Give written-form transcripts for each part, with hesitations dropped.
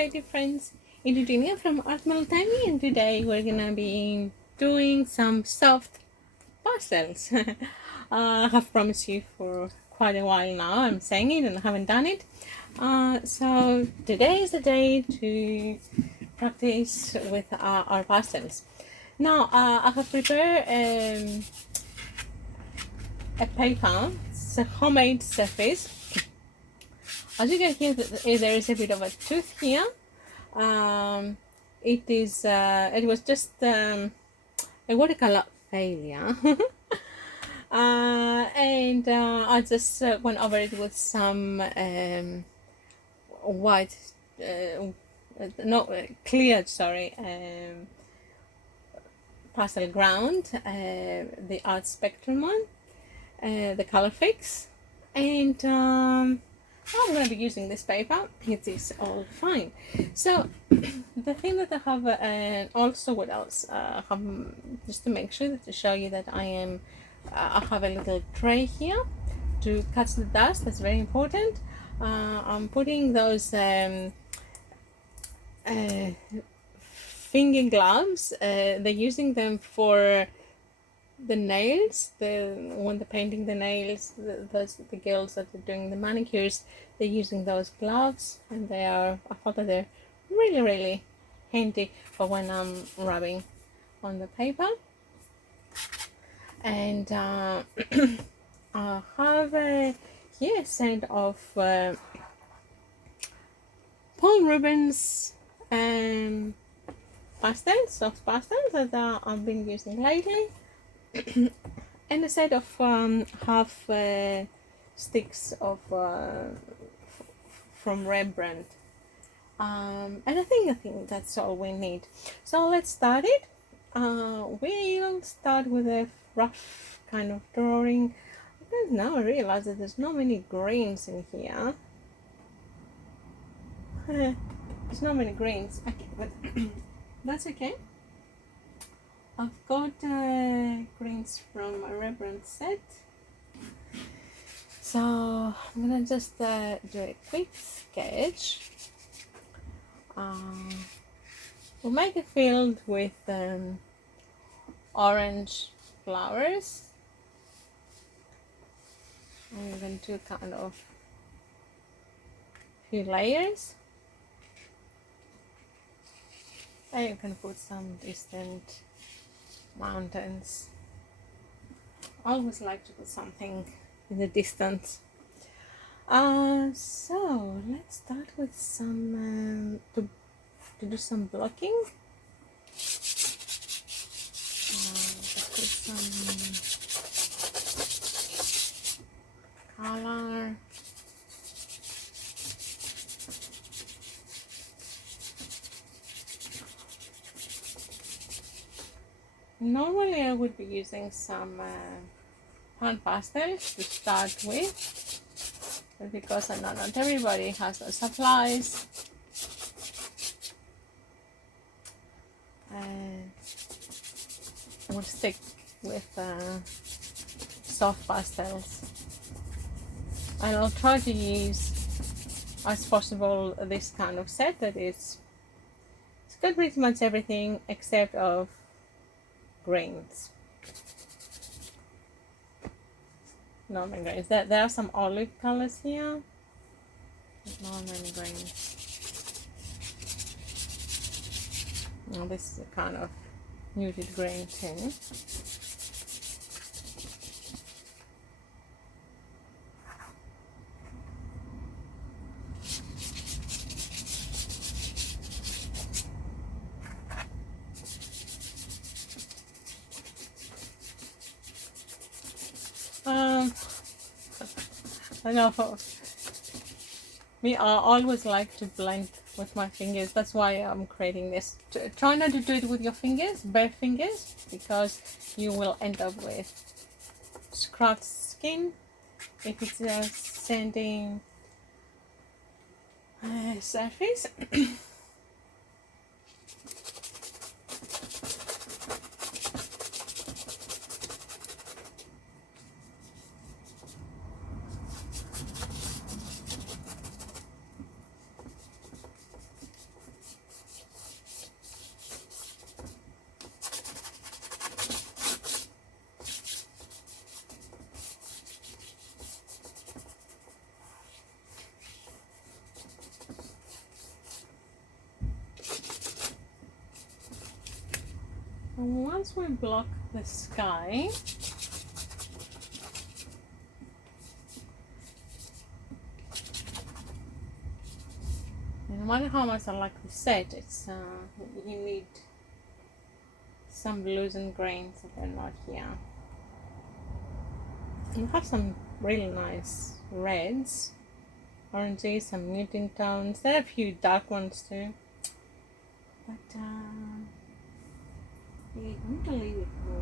creative friends, it's Eugenia from Art Meltemi, and today we're gonna be doing some soft pastels. I have promised you for quite a while now. I'm saying it and I haven't done it. So today is the day to practice with our pastels. Now I have prepared a paper. It's a homemade surface. As you can hear, there is a bit of a tooth here. It was just a watercolor failure. And I just went over it with some white, clear, sorry, pastel ground, the art spectrum one, the ColourFix, and I'm going to be using this paper. It is all fine. So the thing that I have, and also what else, just to make sure to show you that I have a little tray here to catch the dust. That's very important. I'm putting those finger gloves. They're using them for the nails, when they're painting the nails, the girls that are doing the manicures, they're using those gloves, and I thought that they're really handy for when I'm rubbing on the paper. And I have here a set of Paul Rubens pastels, soft pastels that I've been using lately. And a set of half sticks of from Rembrandt, and I think that's all we need. So let's start it. We'll start with a rough kind of drawing. Because now I realize that there's not many grains in here. There's not many grains. Okay, but that's okay. I've got greens from a Rembrandt set, so I'm gonna just do a quick sketch. We'll make it filled with orange flowers. I'm going to do kind of few layers. And you can put some distant mountains. I always like to put something in the distance. So let's start with some to do some blocking. Put some color. Normally I would be using some hand pastels to start with, but because I know not everybody has the supplies, we'll stick with soft pastels, and I'll try to use as possible this kind of set that it's got pretty much everything except of grains. Not many grains. There are some olive colors here, but not many grains. Now this is a kind of muted grain too. I know for me, I always like to blend with my fingers. That's why I'm creating this. Try not to do it with your fingers, bare fingers, because you will end up with scratched skin if it's a sanding surface. once we block the sky, no matter how much I like the set, it's you need some blues and greens that are not here. You have some really nice reds, oranges, some muted tones. There are a few dark ones too, but I'm going to leave it for.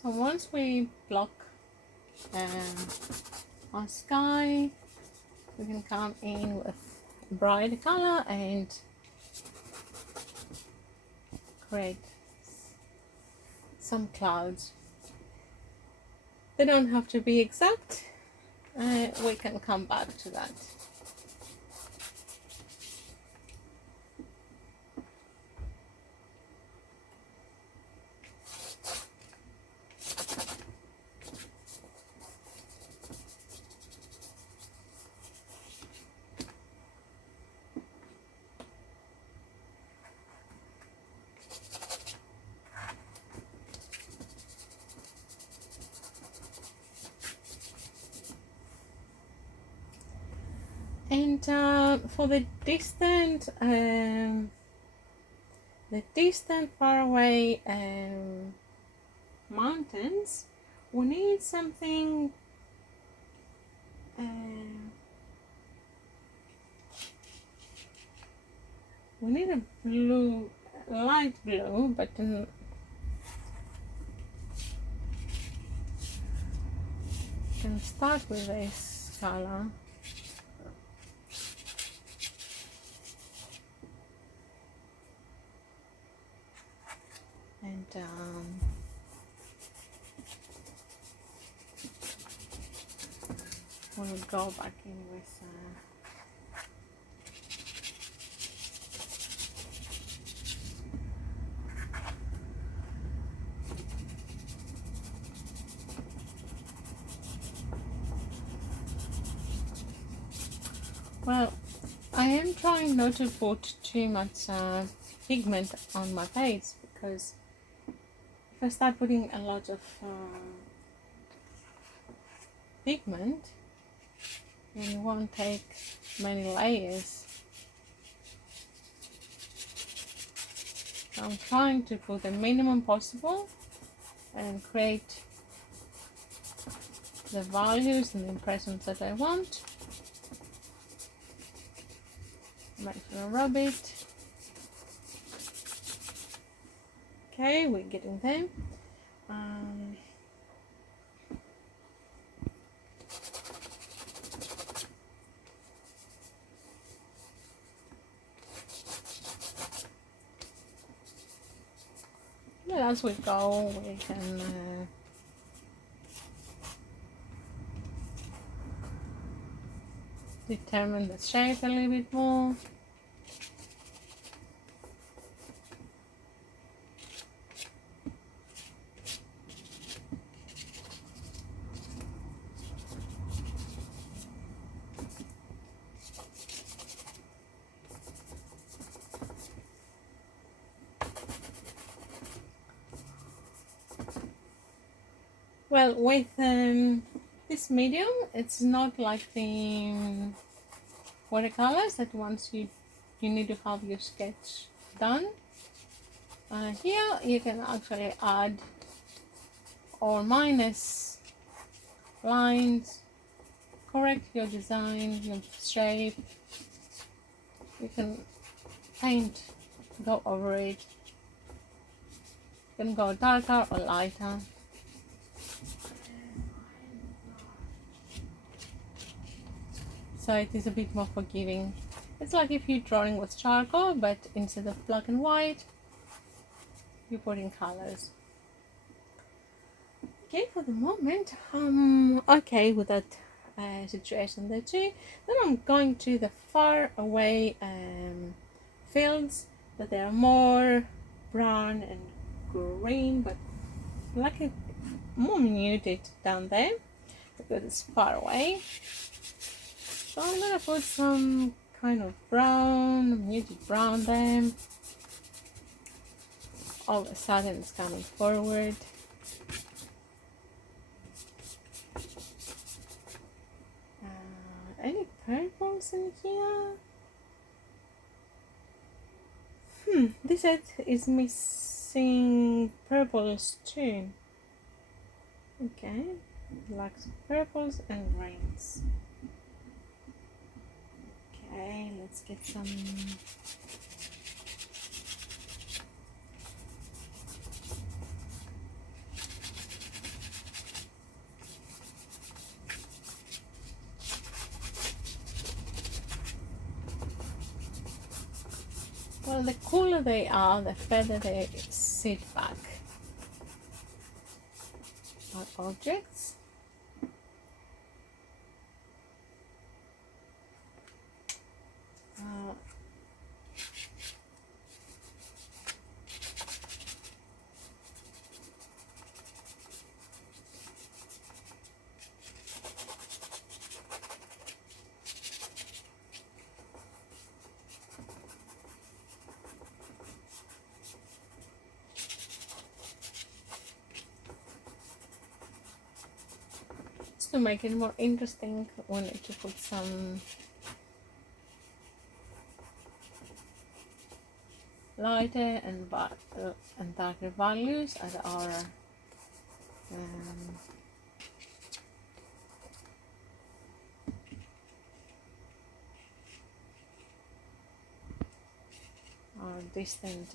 So once we block our sky, we can come in with bright color and create some clouds. They don't have to be exact. We can come back to that. And for the distant faraway mountains, we need something we need a blue, light blue, but can start with this color. And we'll go back in with well, I am trying not to put too much pigment on my face, because if I start putting a lot of pigment, then it won't take many layers. So I'm trying to put the minimum possible and create the values and the impressions that I want. Make sure I rub it. Okay, we're getting there. Well, as we go, we can determine the shape a little bit more. Well, with this medium, it's not like the watercolors that once you need to have your sketch done. Here you can actually add or minus lines, correct your design, your shape. You can paint, go over it. can go darker or lighter. So it is a bit more forgiving. It's like if you're drawing with charcoal, but instead of black and white, you put in colors. Okay, for the moment, okay with that situation there too. Then I'm going to the far away fields, but they are more brown and green, but like a more muted down there because it's far away. So I'm gonna put some kind of brown, muted brown there. All of a sudden it's coming forward. Any purples in here? This set is missing purples too. Okay, blacks, purples and greens. Okay, let's get some well, the cooler they are, the further they sit back. Our objects. To make it more interesting, we need to put some lighter and darker values as our distant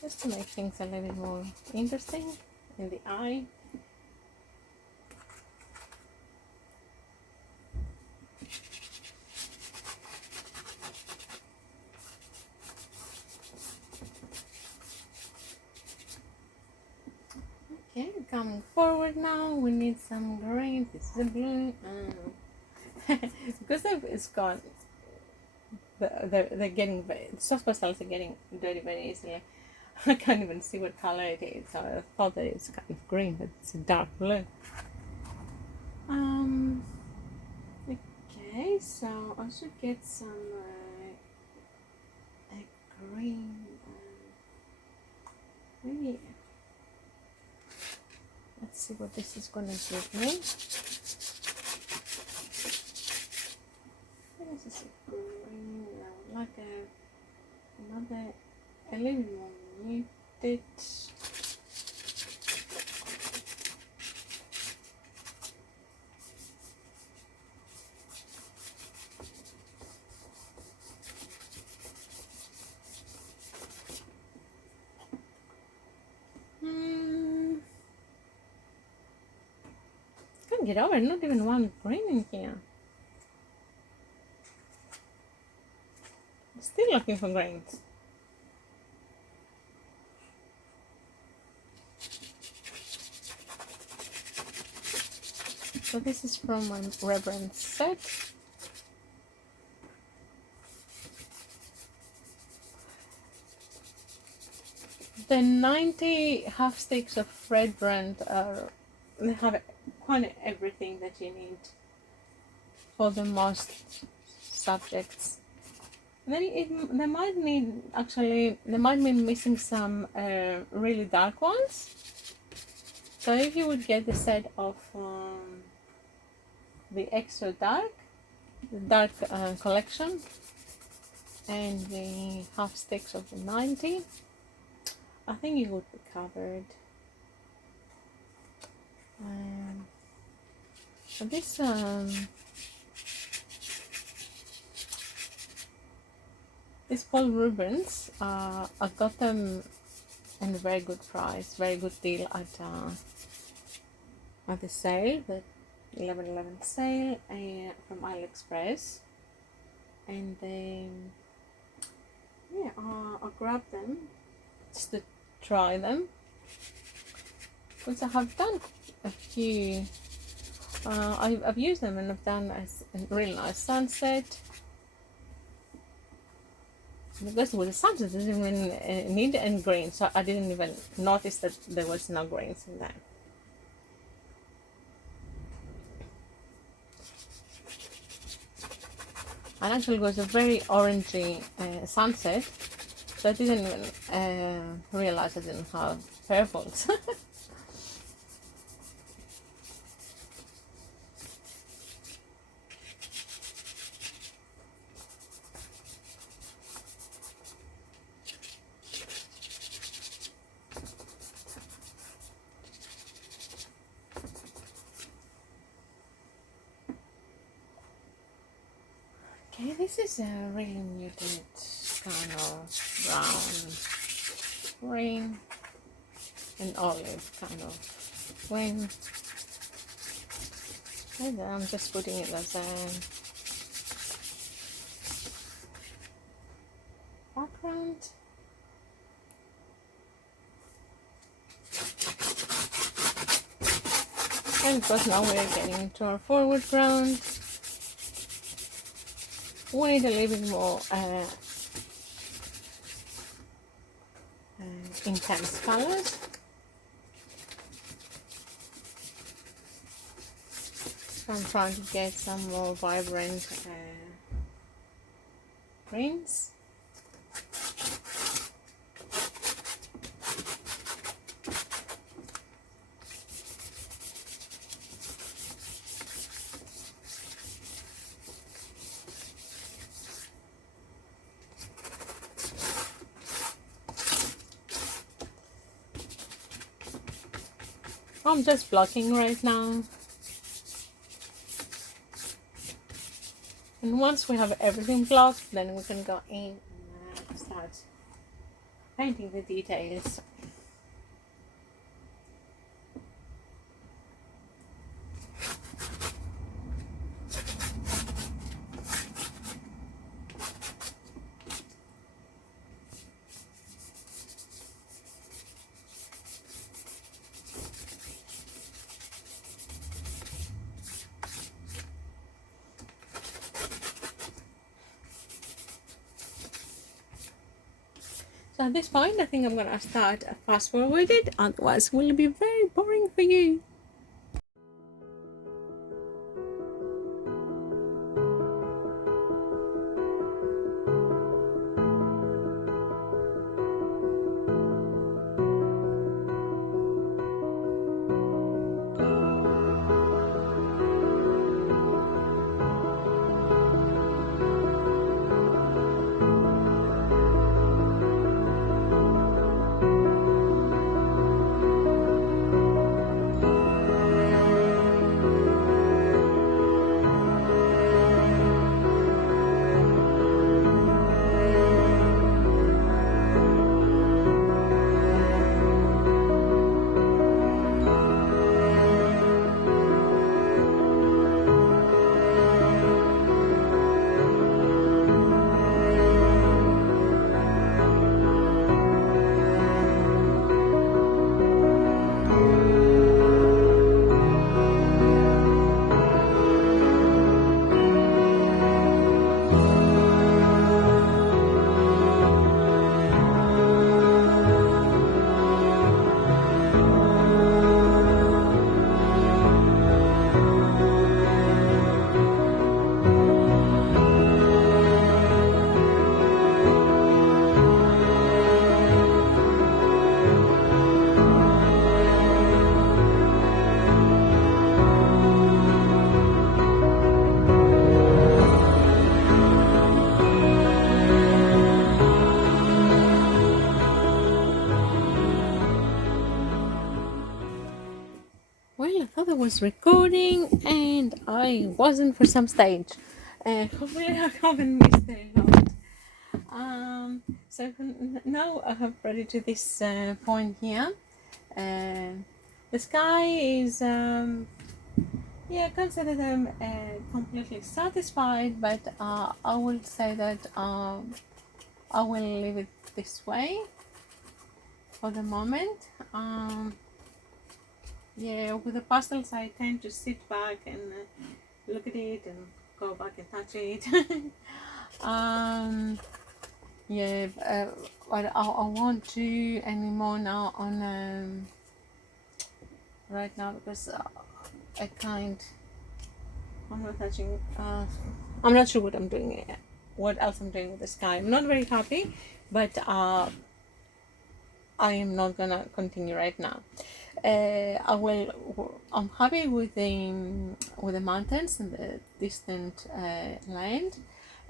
just to make things a little bit more interesting in the eye. Okay, coming forward now, we need some green. This is a blue. Because it's gone. They're getting soft pastels are getting dirty very easily. I can't even see what color it is. So I thought that it's kind of green, but it's a dark blue. Okay, so I should get some a green. Maybe. Let's see what this is gonna give me. This is a green. I would like another a little more muted. Can't get over, not even one green in here. Still looking for greens. So this is from my reference set. The 90 half sticks of red brand they have quite everything that you need for the most subjects. And then they might be missing some really dark ones. So if you would get the set of the extra dark, the dark collection, and the half sticks of the 90, I think you would be covered. This these Paul ribbons, I got them in a very good price, very good deal at the sale, the 11/11 sale from AliExpress, and then yeah, I grabbed them just to try them, because I have done a few. I've used them and I've done a really nice sunset. Because with the sunset, it doesn't even need any grain, so I didn't even notice that there was no grains in there. And actually, it was a very orangey sunset, so I didn't even realize I didn't have purples. Okay, this is a really muted kind of brown, green, and olive kind of green. And I'm just putting it as a background. And because now we're getting into our forward ground, we need a little bit more intense colors. So I'm trying to get some more vibrant greens. I'm just blocking right now, and once we have everything blocked, then we can go in and start painting the details. So at this point, I think I'm gonna start fast forward it, otherwise it will be very boring for you. was recording and I wasn't for some stage. Hopefully I haven't missed a lot. So now I have brought it to this point here. The sky is, yeah, I can't say that I'm completely satisfied, but I will say that I will leave it this way for the moment. Yeah, with the pastels I tend to sit back and look at it and go back and touch it. Yeah, but I won't do any more now on right now because I'm not touching. I'm not sure what I'm doing. What else I'm doing with the sky? I'm not very happy, but I am not gonna continue right now. I'm happy with the mountains and the distant land.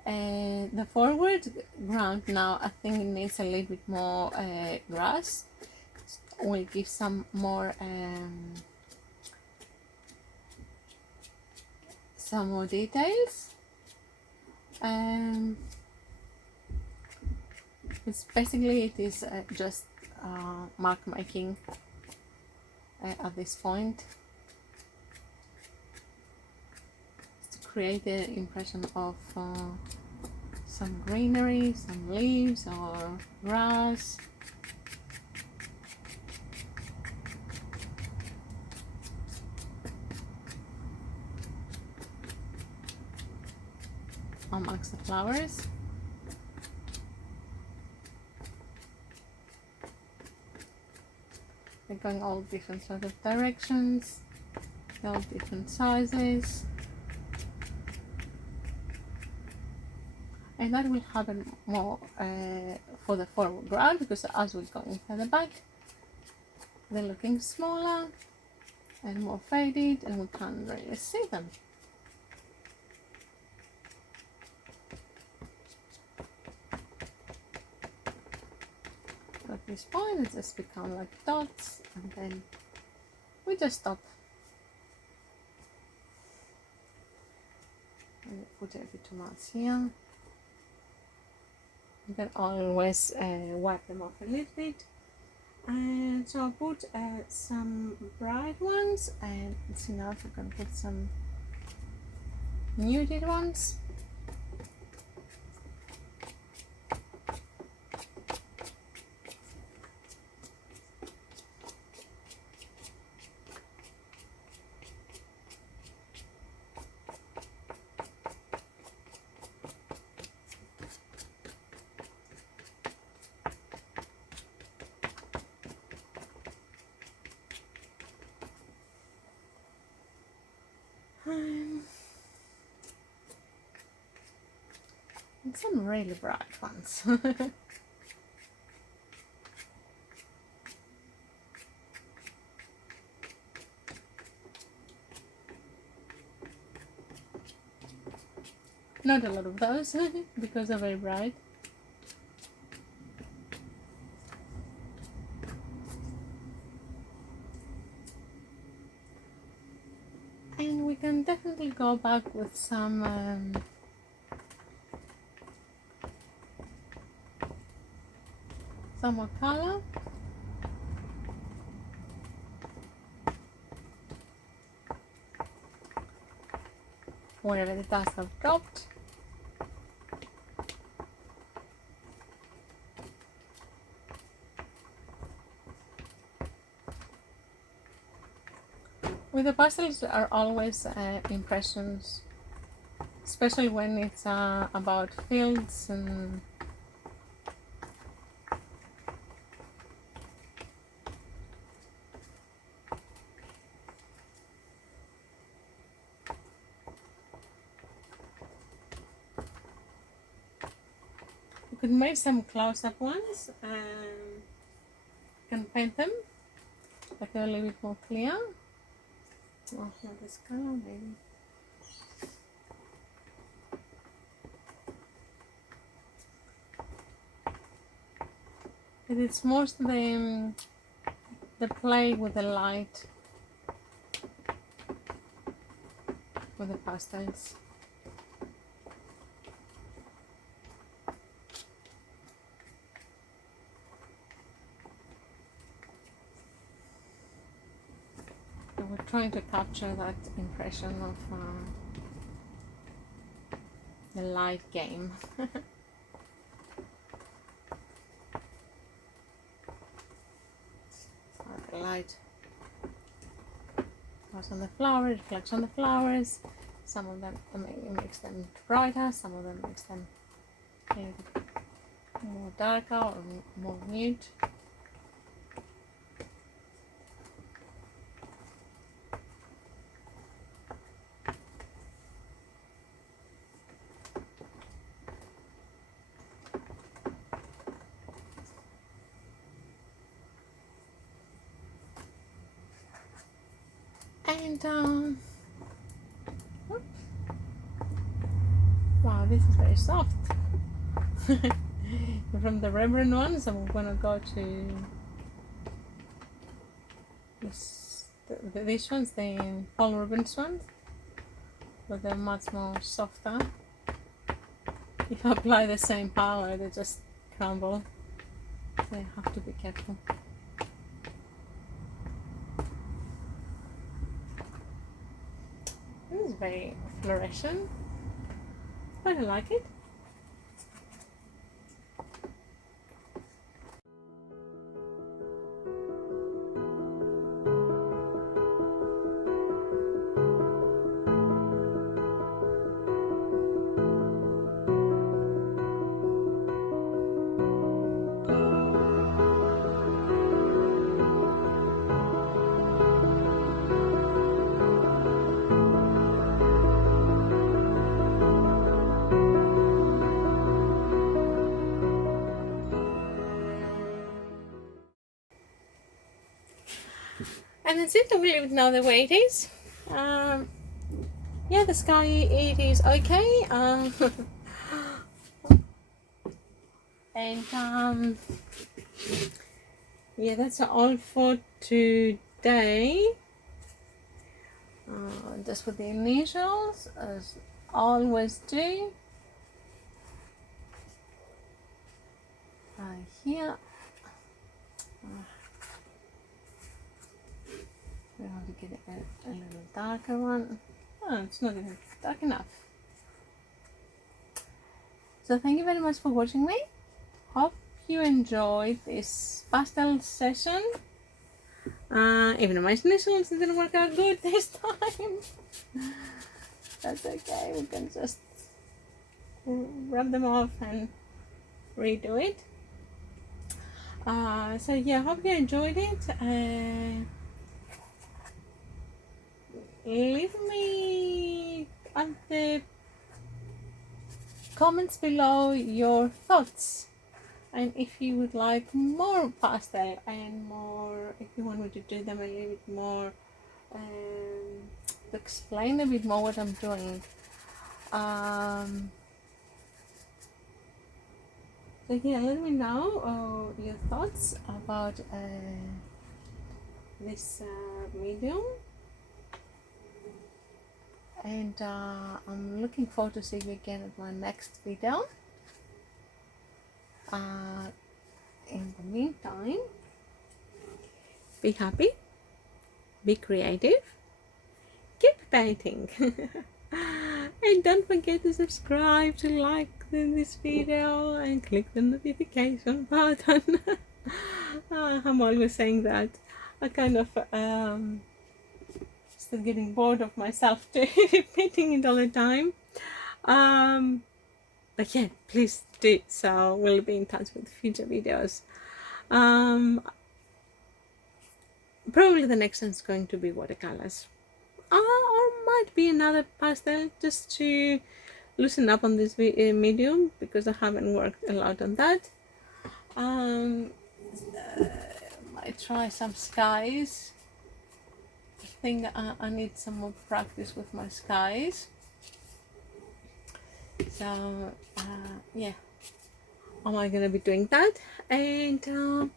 The forward ground now, I think it needs a little bit more grass. Will give some more details. It's basically it is just mark making at this point to create the impression of some greenery, some leaves or grass. Amongst the flowers. They're going all different sort of directions, all different sizes. And that will happen more for the foreground because as we go into the back, they're looking smaller and more faded and we can't really see them. At this point, it just become like dots and then we just stop. And put a bit too much here. You can always wipe them off a little bit. And so I'll put some bright ones and let's see now if I can put some muted ones. And some really bright ones. Not a lot of those because they're very bright. And we can definitely go back with some more color. Wherever the dust have dropped. With the pastels are always impressions, especially when it's about fields and you could make some close-up ones and can paint them like they're a little bit more clear. Oh, not this color, maybe. And it's most the play with the light with the pastels. So we're trying to capture that impression of the light game. The light goes on the flower, reflects on the flowers. Some of them makes them brighter, some of them makes them more darker or more mute. And wow, this is very soft. From the Reverend ones, I'm gonna go to these ones, the Paul Rubens ones, but they're much more softer. If I apply the same power, they just crumble. So you have to be careful. This is very fluorescent, but I like it. And that's it. I will leave it now the way it is. Yeah, the sky, it is okay. And yeah, that's all for today. Just with the initials, as always do. Here. We have to get a little darker one. Oh, it's not even dark enough. So thank you very much for watching me. Hope you enjoyed this pastel session. Even though my initials didn't work out good this time. That's okay, we can just rub them off and redo it. So yeah, hope you enjoyed it. Leave me at the comments below your thoughts, and if you would like more pastel and more, if you want me to do them a little bit more, to explain a bit more what I'm doing. So yeah, let me know your thoughts about this medium. And I'm looking forward to seeing you again at my next video. In the meantime, be happy, be creative, keep painting, and don't forget to subscribe, to like this video, and click the notification button. I'm always saying that. I kind of still getting bored of myself repeating it all the time. But yeah, please do so. We'll be in touch with future videos. Probably the next one's going to be watercolors, or might be another pastel, just to loosen up on this medium, because I haven't worked a lot on that. Might try some skies. I think I need some more practice with my skies. So yeah, am I gonna be doing that? And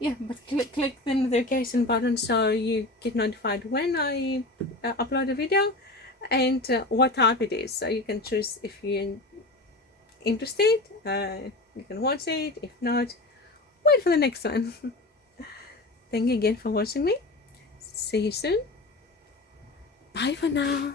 yeah, but click the notification button so you get notified when I upload a video, and what type it is. So you can choose if you're interested. You can watch it. If not, wait for the next one. Thank you again for watching me. See you soon. Bye for now.